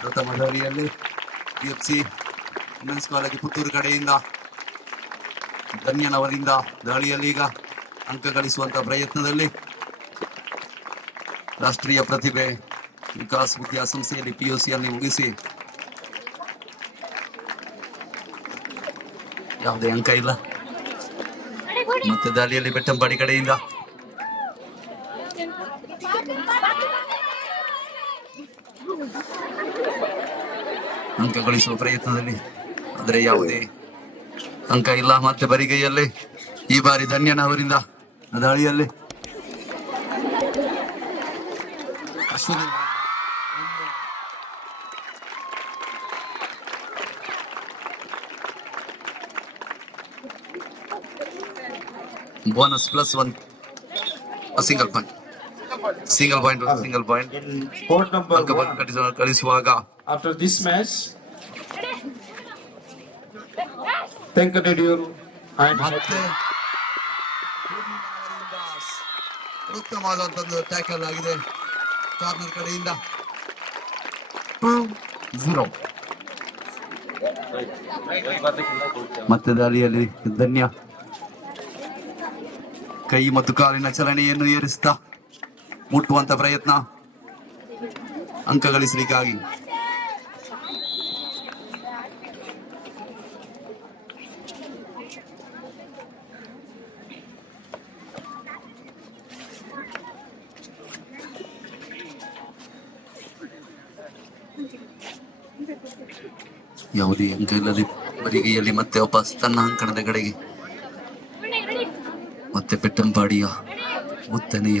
ಪ್ರಥಮ ದಾಳಿಯಲ್ಲಿ GFC women's college Puttur ಕಡೆಯಿಂದ ಧನ್ಯನವರಿಂದ ದಾಳಿಯಲ್ಲಿ ಈಗ ಅಂಕ ಗಳಿಸುವಂತಹ ಪ್ರಯತ್ನದಲ್ಲಿ ರಾಷ್ಟ್ರೀಯ ಪ್ರತಿಭೆ ವಿಕಾಸ್ ವಿದ್ಯಾಸಂಸ್ಥೆಯಲ್ಲಿ PUC ಅಲ್ಲಿ ಮುಗಿಸಿ ಯಾವುದೇ ಅಂಕ ಇಲ್ಲ. ಮತ್ತೆ ದಾಳಿಯಲ್ಲಿ ಬೆಟ್ಟಂಪಾಡಿ ಕಡೆಯಿಂದ ಅಂಕ ಗಳಿಸುವ ಪ್ರಯತ್ನದಲ್ಲಿ ಆದರೆ ಯಾವುದೇ ಅಂಕ ಇಲ್ಲ. ಮತ್ತೆ ಬರಿಗೈಯಲ್ಲಿ ಈ ಬಾರಿ ಧನ್ಯನವರಿಂದ ದಾಳಿಯಲ್ಲಿ ಬೋನಸ್ +1 ಸಿಂಗಲ್ ಪಾಯಿಂಟ್ ಕಳಿಸುವಾಗ after this match thank you and ಉತ್ತಮವಾದಂತಹ ಟ್ಯಾಕಲ್ ಆಗಿದೆ ಕಾರ್ನರ್ ಕಡೆಯಿಂದ 2-0. ಮತ್ತೆ ದಾಳಿಯಲ್ಲಿ ಧನ್ಯ ಕೈ ಮತ್ತು ಕಾಲಿನ ಚಲನೆಯನ್ನು ಏರಿಸ್ತಾ ಮುಟ್ಟುವಂತ ಪ್ರಯತ್ನ ಅಂಕ ಗಳಿಸಲಿಕ್ಕಾಗಿ. ಯಾವುದೇ ಅಂಕ ಇಲ್ಲದೆ ಬರಿಗೆಯಲ್ಲಿ ಮತ್ತೆ ವಾಪಸ್ ತನ್ನ ಅಂಕಣದ ಕಡೆಗೆ ಮತ್ತೆ ಬೆಟ್ಟಂಪಾಡಿಯ ಮುತ್ತನೆಯ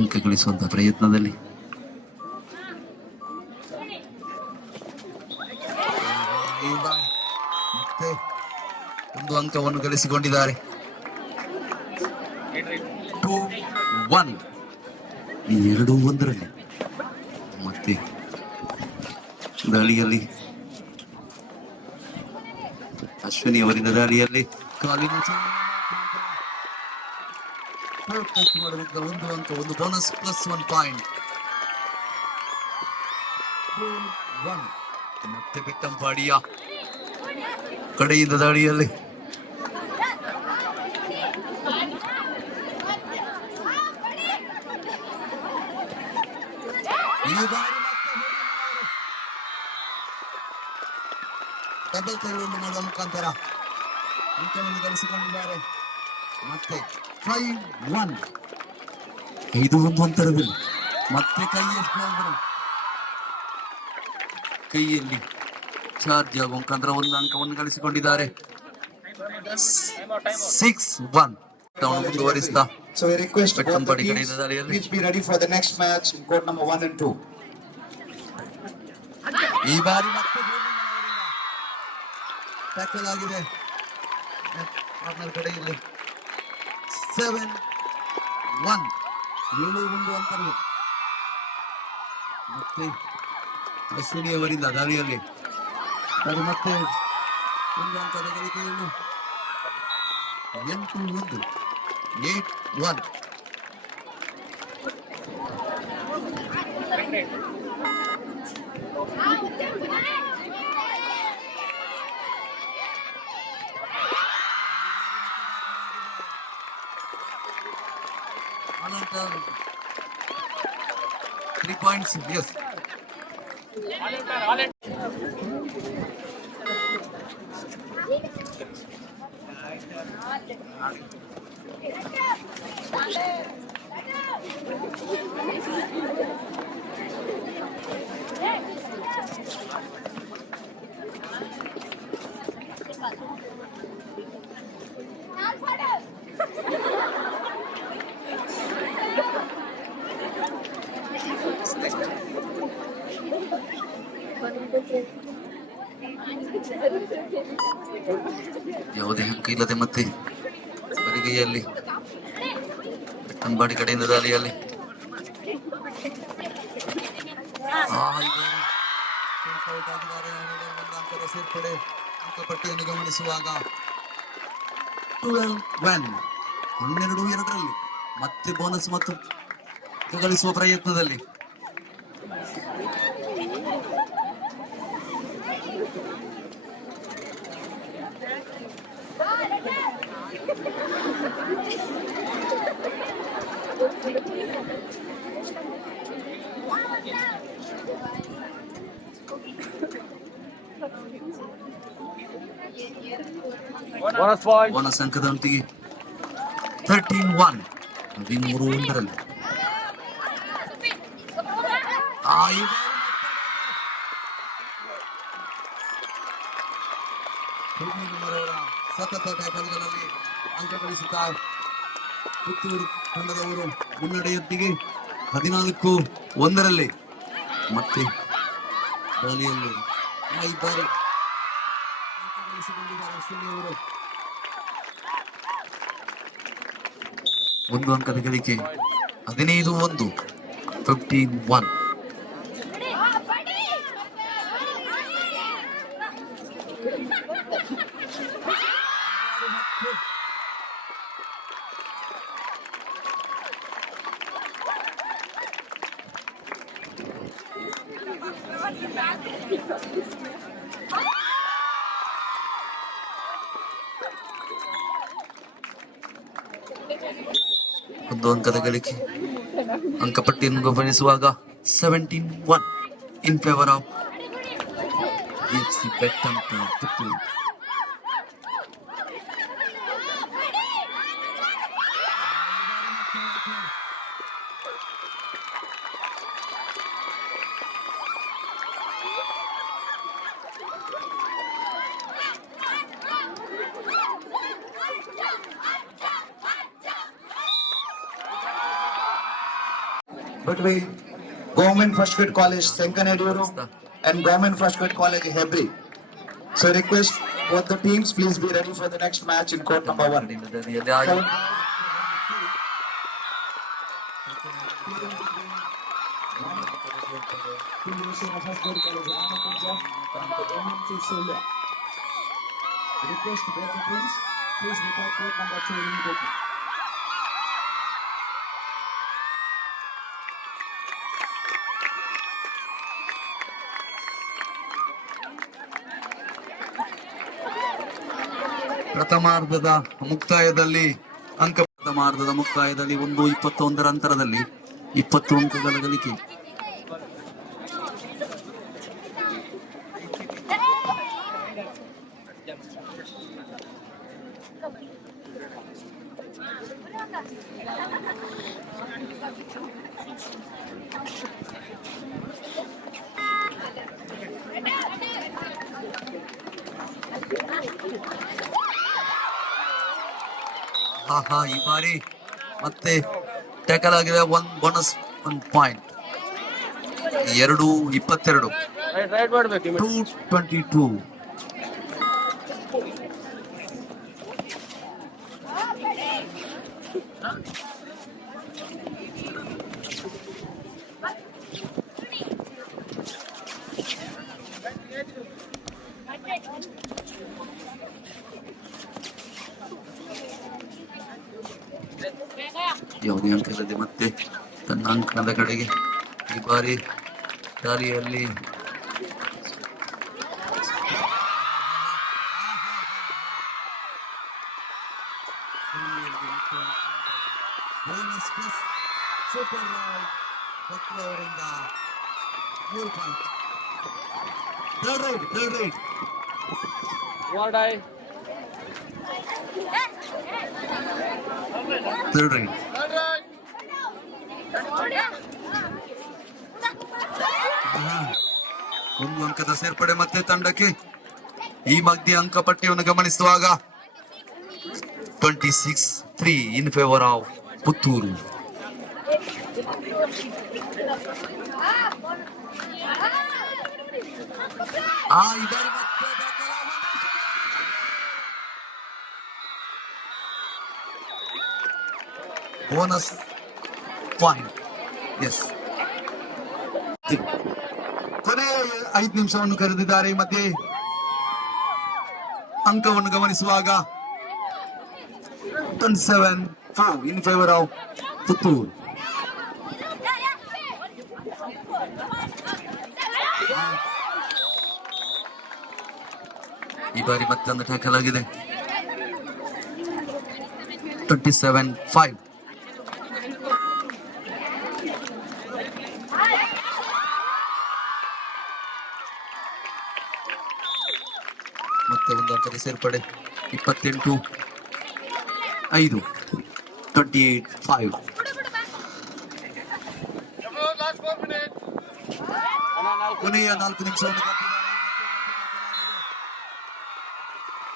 ಅಂಕ ಗಳಿಸುವಂತಹ ಪ್ರಯತ್ನದಲ್ಲಿ ಮತ್ತೆ ಒಂದು ಅಂಕವನ್ನು ಗಳಿಸಿಕೊಂಡಿದ್ದಾರೆ. 2-1 2-1 ಮತ್ತೆ ದಾಳಿಯಲ್ಲಿ ಅಶ್ವಿನಿ ಅವರಿಂದ ದಾಳಿಯಲ್ಲಿ ಕಾಲಿನ ಒಂದು ಅಂಕ, ಒಂದು ಬೋನಸ್ +1 ಪಾಯಿಂಟ್. 4-1 ಮತ್ತೆ ಬೆಟ್ಟಂಪಾಡಿಯ ಕಡೆಯಿಂದ ದಾಳಿಯಲ್ಲಿ ಈ ಬಾರಿ ಡಬಲ್ ಕೈಗಳನ್ನು ಮಾಡುವ ಮುಖಾಂತರ ಅಂಕವನ್ನು ಗಳಿಸಿಕೊಂಡಿದ್ದಾರೆ. ಮತ್ತೆ 5-1 5-1 ಅಂತರದಲ್ಲಿ ಮತ್ತೆ ಕೈಯಲ್ಲಿ ಚಾರ್ಜ್ ಆಗುವ ಮುಖಾಂತರ ಒಂದು ಅಂಕವನ್ನು ಗಳಿಸಿಕೊಂಡಿದ್ದಾರೆ. 6-1 ಮುಂದುವರಿಸ್ತಾ so we request both the Bettampadi teams ಕಡೆಯಿಂದ ದಾಳಿಯಲ್ಲಿ please be ready for the next match in court number 1 and 2. ಈ ಬಾರಿ ಮತ್ತೆ ಟ್ಯಾಕಲ್ ಆಗಿದೆ ಕಾರ್ನರ್ ಕಡೆಯಲ್ಲಿ. 7-1 7-1 ಅಂತರ ಮತ್ತೆ ಅಶ್ವಿನಿ ಅವರಿಂದ ದಾಳಿಯಲ್ಲಿ ಅದು ಮತ್ತೆ ಒಂದು ಅಂಕದ ಗಳಿಕೆಯನ್ನು 8-1 8-1 3 points. Yes. ಯಾವುದೇ ಅಂಕ ಇಲ್ಲದೆ ಮತ್ತೆ ಬರಿಗೈಯಲ್ಲಿ ಬೆಟ್ಟಂಪಾಡಿ ಕಡೆಯಿಂದ ದಾಳಿಯಲ್ಲಿ ಅಂಕದ ಸೇರ್ಪಡೆ ಅಂಕಪಟ್ಟಿಯನ್ನು ಗಮನಿಸುವಾಗ 12-1 12-2 ಮತ್ತೆ ಬೋನಸ್ ಮತ್ತು ಗಳಿಸುವ ಪ್ರಯತ್ನದಲ್ಲಿ. ಬೋನಸ್ ಅಂಕದೊಂದಿಗೆ 13-1 13-1 ಸತತ ಟ್ಯಾಕಲ್ಗಳಲ್ಲಿ ಅಂಕ ಗಳಿಸುತ್ತಾ ಪುತ್ತೂರು ತಂಡದವರು ಮುನ್ನಡೆಯೊಂದಿಗೆ 14-1 ಮತ್ತೆ ಬಾಲಿಯಲ್ಲಿ ಈ ಬಾರಿ ಅಂಕ ಗಳಿಸಿಕೊಂಡಿದ್ದಾರೆ ಅಶ್ವಿನಿಯವರು. ಒಂದು ಅಂಕದ ಗಳಿಕೆ 15-1 15-1. ಒಂದು ಅಂಕದ ಗಳಿಕೆ. ಅಂಕಪಟ್ಟಿಯನ್ನು ಗಮನಿಸುವಾಗ 17-1 ಇನ್ favour of GFC Bettampady Puttur. Between Government First Grade College Tenkanediyuru and Government First Grade College Hebri. So request both the teams please be ready for the next match in court number 1. Request both the teams please report court number 2 immediately. ಪ್ರಥಮಾರ್ಧದ ಮುಕ್ತಾಯದಲ್ಲಿ 1-21 ಅಂತರದಲ್ಲಿ 20 ಅಂಕಗಳ ಗಳಿಕೆ. ಈ ಬಾರಿ ಮತ್ತೆ tackle ಆಗಿದೆ. 1 bonus 1 point. 2-22 2-22. ಯಾವುದೇ ಅಂಕ ಇಲ್ಲದೆ ಮತ್ತೆ ತನ್ನ ಅಂಕಣದ ಕಡೆಗೆ ಈ ಬಾರಿ ದಾರಿಯಲ್ಲಿ ಸೂಪರ್ ಭಟ್ರು ಅವರಿಂದ 3 ಪಾಯಿಂಟ್. ಥರ್ಡ್ ರೈಟ್ ಒಂದು ಅಂಕದ ಸೇರ್ಪಡೆ ಮತ್ತೆ ತಂಡಕ್ಕೆ. ಈ ಮಧ್ಯೆ ಅಂಕಪಟ್ಟಿಯನ್ನು ಗಮನಿಸುವಾಗ 26-3 in favour of Puttur. Bonus point. Yes, ಕೊನೆಯ 5 ನಿಮಿಷವನ್ನು ಕರೆದಿದ್ದಾರೆ. ಈ ಮಧ್ಯೆ ಅಂಕವನ್ನು ಗಮನಿಸುವಾಗ 27-4 ಇನ್ ಫೇವರ್ ಆಫ್ ಪುತ್ತೂರು. ಈ ಬಾರಿ ಮತ್ತೊಂದು ಟ್ಯಾಕಲ್ ಆಗಿದೆ. 27-5. ಮತ್ತೆ ಒಂದು ಅಂಕದ ಸೇರ್ಪಡೆ. 28-5. 28-5. ಕೊನೆಯ 4 ನಿಮಿಷವನ್ನು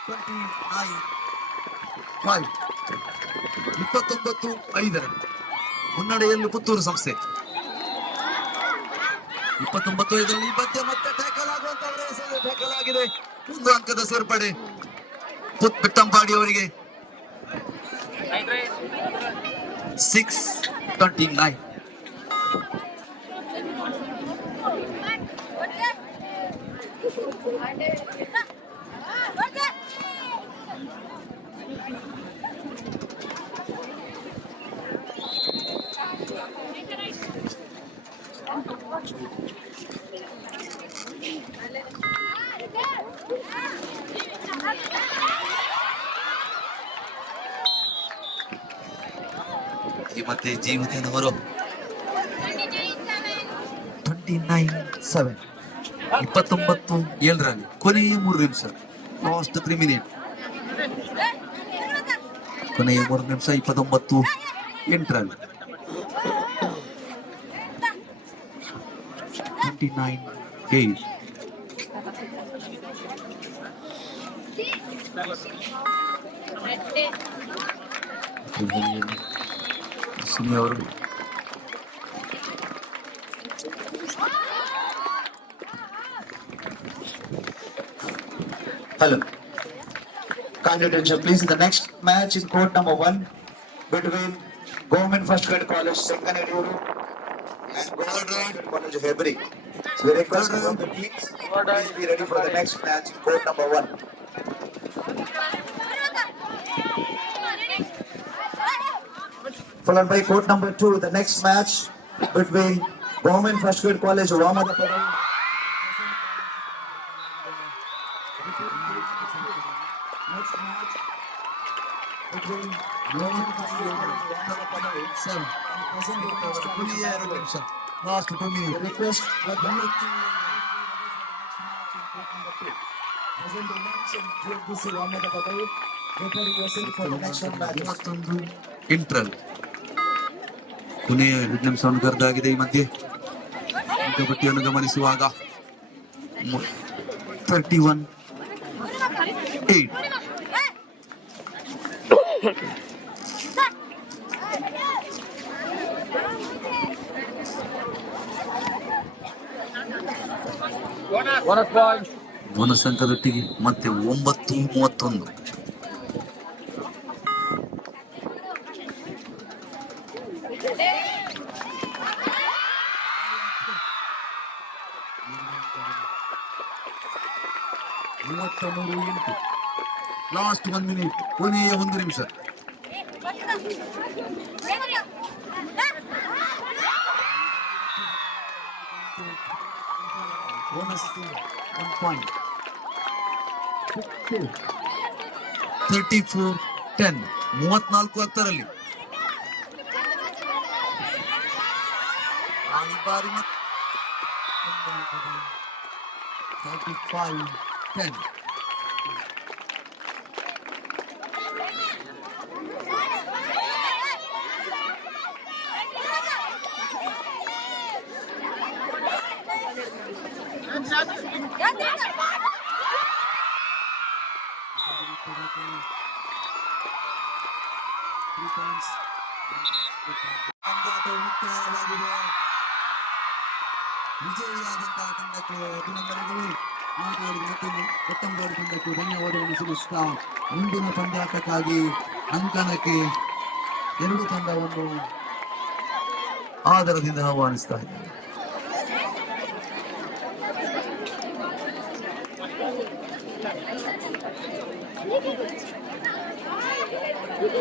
29-5. 29-5 ಮುನ್ನಡೆಯಲ್ಲಿ ಪುತ್ತೂರು ಸಂಸ್ಥೆ. 29-5 ಮಧ್ಯೆ ಮತ್ತೆ ಟ್ಯಾಕಲ್ ಆಗುವಂತವರ ಟ್ಯಾಕಲ್ ಆಗಿದೆ. ಒಂದು ಅಂಕದ ಸೇರ್ಪಡೆ ಬೆಟ್ಟಂಪಾಡಿ ಅವರಿಗೆ. 6-29. ಮತ್ತೆ ಜೀವಿತನವರು 29-7. 29-7 ಕೊನೆಯ 3 ನಿಮಿಷ. Last 3 minute. ಕೊನೆಯ 3 ನಿಮಿಷ. 29-8. 29-8. ಅವರು hello, kind attention please. In the next match in court number 1 between Government First Grade College Sanchari and Government College Hebri. So we request all the teams please be ready for the next match in court number 1. Followed by court number 2, the next match between Government First Grade College A.PATRAO. Next match between Government First Grade College A.PATRAO. Last 2 minute. Request the GFGC A.PATRAO. Prepare yourself for the next one match. 21-8. ಕೊನೆಯ 2 ನಿಮಿಷವನ್ನು ಕರೆದಾಗಿದೆ. ಈ ಮಧ್ಯೆ ಕಬಡ್ಡಿಯನ್ನು ಗಮನಿಸುವಾಗ 31-8. Bonus ಅಂಕದೊಟ್ಟಿಗೆ ಮತ್ತೆ 9-31. Last 1 minute. ಕೊನೆಯ 1 ನಿಮಿಷ. Bonus 1 point. 34-10. 34-10. ಈ ಬಾರಿ 35-10. ವಿಜಯಿಯಾದಂತಹ ತಂಡಕ್ಕೆ ಅಭಿನಂದನೆಗಳು. ಬೆಟ್ಟಂಪಾಡಿ ತಂಡಕ್ಕೆ ಧನ್ಯವಾದವನ್ನು ಸಲ್ಲಿಸುತ್ತಾ ಮುಂದಿನ ಪಂದ್ಯಾಟಕ್ಕಾಗಿ ಅಂಕಣಕ್ಕೆ 2 ತಂಡವನ್ನು ಆದರದಿಂದ ಆಹ್ವಾನಿಸ್ತಾ ಇದ್ದಾರೆ. Ah,